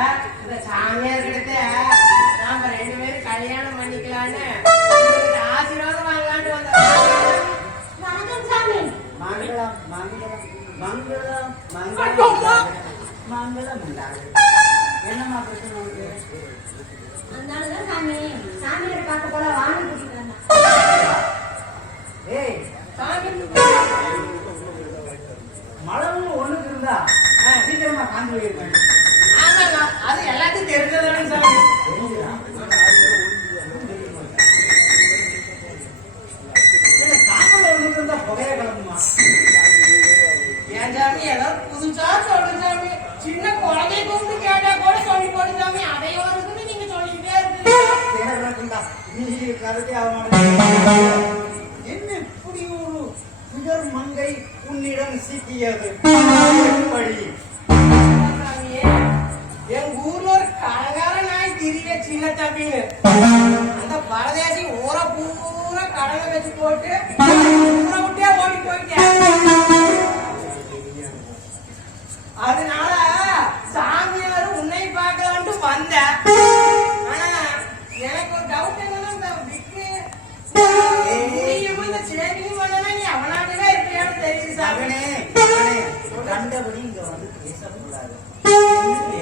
Sir சாமியார் கிட்ட நாம கல்யாணம் பண்ணிக்கலான்னு ஆசீர்வாதம் வாங்கலான்னு வந்தோம். சாமி. மங்களம் சாமி சாமியார் பார்க்க போல வாங்கி கொடுத்துருந்தேன் ஏய் சாமி மழை ஒண்ணுக்கு இருந்தா சீக்கிரமா காஞ்சி போயிருக்கேன் குழந்தைய கூப்பிட்டு கேட்டா கூட சொல்லி அதை ஒரு நீங்க சொல்லிக்கிட்டே இருக்கீங்க என்ன இப்படி ஒரு மங்கை உன்னிடம் சிக்கியது எப்படி எங்க ஊர்ல ஒரு கடங்கார நாய் திரிய சின்ன அந்த பரத கண்டபடி இங்க வந்து பேசக்கூடாது. பெண்ணுக்கு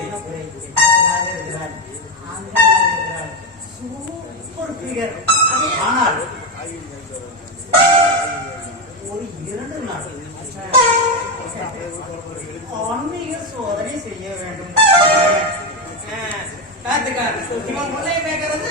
சூப்பர் ஃபிகர் ஆனால் ஒரு இரண்டு நாள் ஆன்மீக சோதனை செய்ய வேண்டும். இவன் கேட்கறது